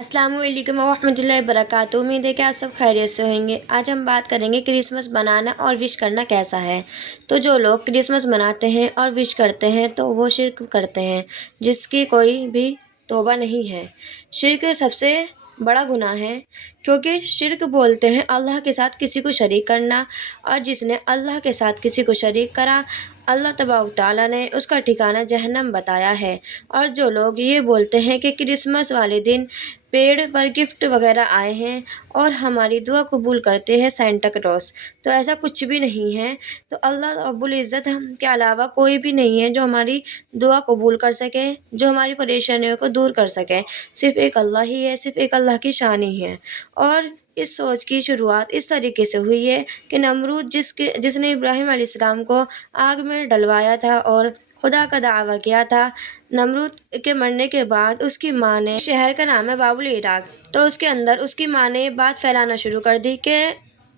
अस्सलाम वालेकुम वरहमतुल्लाहि वबरकातुहू। उम्मीद है कि आप सब खैरियत से होंगे। आज हम बात करेंगे क्रिसमस बनाना और विश करना कैसा है। तो जो लोग क्रिसमस मनाते हैं और विश करते हैं तो वो शिर्क करते हैं, जिसकी कोई भी तौबा नहीं है। शिर्क सबसे बड़ा गुनाह है, क्योंकि शिर्क बोलते हैं अल्लाह के साथ किसी को शरीक करना, और जिसने अल्लाह के साथ किसी को शरीक करा, अल्लाह तबारक तआला ने उसका ठिकाना जहन्नम बताया है। और जो लोग ये बोलते हैं कि क्रिसमस वाले दिन पेड़ पर गिफ्ट वगैरह आए हैं और हमारी दुआ कबूल करते हैं सेंटा क्लॉस, तो ऐसा कुछ भी नहीं है। तो अल्लाह रब्बुल इज़्ज़त के अलावा कोई भी नहीं है जो हमारी दुआ कबूल कर सके, जो हमारी परेशानियों को दूर कर सके। सिर्फ़ एक अल्लाह ही है, सिर्फ़ एक अल्लाह की शान ही है। और इस सोच की शुरुआत इस तरीके से हुई है कि नमरूद जिसने इब्राहीम अलैहिस्सलाम को आग में डलवाया था और खुदा का दावा किया था, नमरूद के मरने के बाद उसकी माँ ने, शहर का नाम है बाबुल इराक, तो उसके अंदर उसकी माँ ने ये बात फैलाना शुरू कर दी कि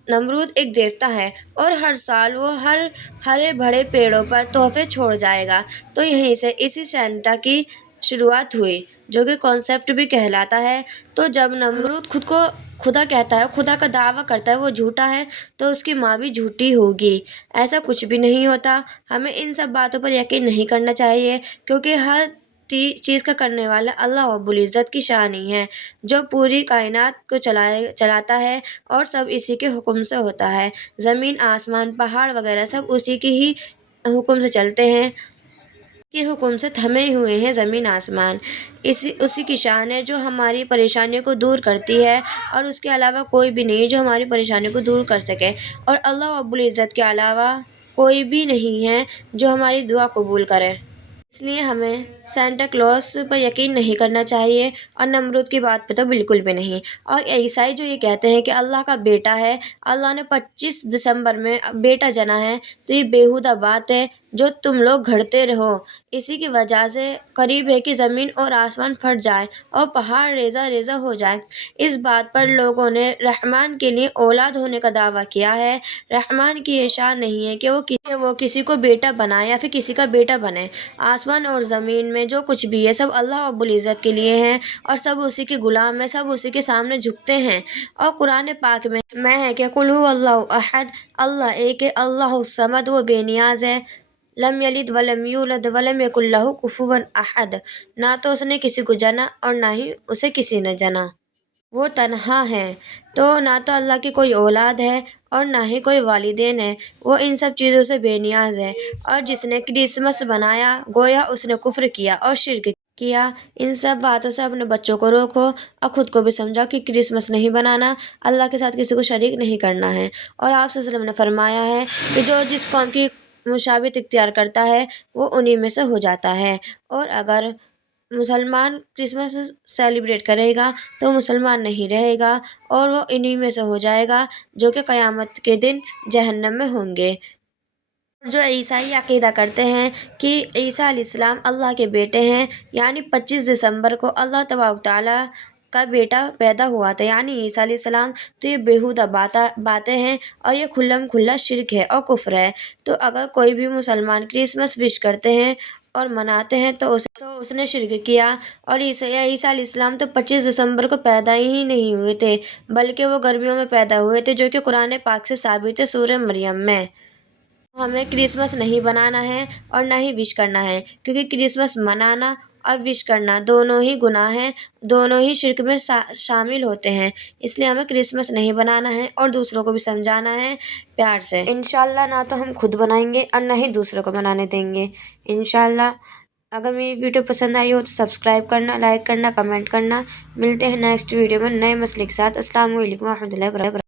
नमरूद एक देवता है और हर साल वो हरे भरे पेड़ों पर तोहफे छोड़ जाएगा। तो यहीं से इसी सेंटा की शुरुआत हुई, जो कि कॉन्सेप्ट भी कहलाता है। तो जब नमरूद खुद को खुदा कहता है, खुदा का दावा करता है, वो झूठा है, तो उसकी माँ भी झूठी होगी। ऐसा कुछ भी नहीं होता। हमें इन सब बातों पर यकीन नहीं करना चाहिए, क्योंकि हर चीज़ का करने वाला अल्लाह रब्बुल इज़्ज़त की शान ही है, जो पूरी कायनात को चलाता है और सब इसी के हुक्म से होता है। ज़मीन आसमान पहाड़ वगैरह सब उसी की ही हुक्म से चलते हैं, के हुक्म से थमे हुए हैं ज़मीन आसमान। उसी की शान है जो हमारी परेशानियों को दूर करती है, और उसके अलावा कोई भी नहीं जो हमारी परेशानियों को दूर कर सके। और अल्लाह रब्बुल इज़्ज़त के अलावा कोई भी नहीं है जो हमारी दुआ कबूल करे। इसलिए हमें सेंटा क्लॉस पर यकीन नहीं करना चाहिए, और नमरूद की बात पे तो बिल्कुल भी नहीं। और ईसाई जो ये कहते हैं कि अल्लाह का बेटा है, अल्लाह ने 25 दिसंबर में बेटा जना है, तो ये बेहुदा बात है जो तुम लोग घड़ते रहो। इसी की वजह से करीब है कि ज़मीन और आसमान फट जाए और पहाड़ रेजा रेजा हो जाए। इस बात पर लोगों ने रहमान के लिए औलाद होने का दावा किया है। रहमान की ये शान नहीं है कि वो किसी को बेटा बनाए या फिर किसी का बेटा बने। आसमान और ज़मीन में जो कुछ भी है सब अल्लाह रब्बुल इज़्ज़त के लिए है, और सब उसी के गुलाम है, सब उसी के सामने झुकते हैं। और कुरान पाक में है कि कुल हुवल्लाहु अहद, अल्लाह एक है, अल्लाहुस समद, वो बेनियाज है, लम यलिद वलम यूलद वलम यकुल लहू कुफुवन अहद। ना तो उसने किसी को जना और ना ही उसे किसी ने जना, वो तन्हा है। तो ना तो अल्लाह की कोई औलाद है और ना ही कोई वालिदैन है, वो इन सब चीज़ों से बेनियाज है। और जिसने क्रिसमस बनाया, गोया उसने कुफ्र किया और शिर्क किया। इन सब बातों से अपने बच्चों को रोको और ख़ुद को भी समझाओ कि क्रिसमस नहीं बनाना, अल्लाह के साथ किसी को शरीक नहीं करना है। और आप सल्लल्लाहु अलैहि वसल्लम ने फरमाया है कि जो जिस कौम की मुशाबित इख्तियार करता है वो उन्हीं में से हो जाता है। और अगर मुसलमान क्रिसमस सेलिब्रेट करेगा तो मुसलमान नहीं रहेगा, और वो इन्हीं में से हो जाएगा जो कि क़यामत के दिन जहन्नम में होंगे। जो ईसाई अक़ीदा करते हैं कि ईसा अलैहिस्सलाम अल्लाह के बेटे हैं, यानी 25 दिसंबर को अल्लाह तबारक तआला का बेटा पैदा हुआ था, यानी ईसा अलैहिस्सलाम, तो ये बेहुदा बातें हैं और ये खुल्लम खुल्ला शिर्क है और कुफ्र है। तो अगर कोई भी मुसलमान क्रिसमस विश करते हैं और मनाते हैं तो उसने शिर्क किया। और ईसा अलैहिस्सलाम तो 25 दिसंबर को पैदा ही नहीं हुए थे, बल्कि वो गर्मियों में पैदा हुए थे, जो कि कुरान पाक से साबित है सूरह मरियम में। हमें क्रिसमस नहीं बनाना है और ना ही विश करना है, क्योंकि क्रिसमस मनाना और विश करना दोनों ही गुनाह हैं, दोनों ही शिर्क में शामिल होते हैं। इसलिए हमें क्रिसमस नहीं बनाना है और दूसरों को भी समझाना है प्यार से। इंशाल्लाह ना तो हम खुद बनाएंगे और ना ही दूसरों को बनाने देंगे, इंशाल्लाह। अगर मेरी वीडियो पसंद आई हो तो सब्सक्राइब करना, लाइक करना, कमेंट करना। मिलते हैं नेक्स्ट वीडियो में नए मसले के साथ। अस्सलाम वालेकुम रहमतुल्लाहि व बरकातहू।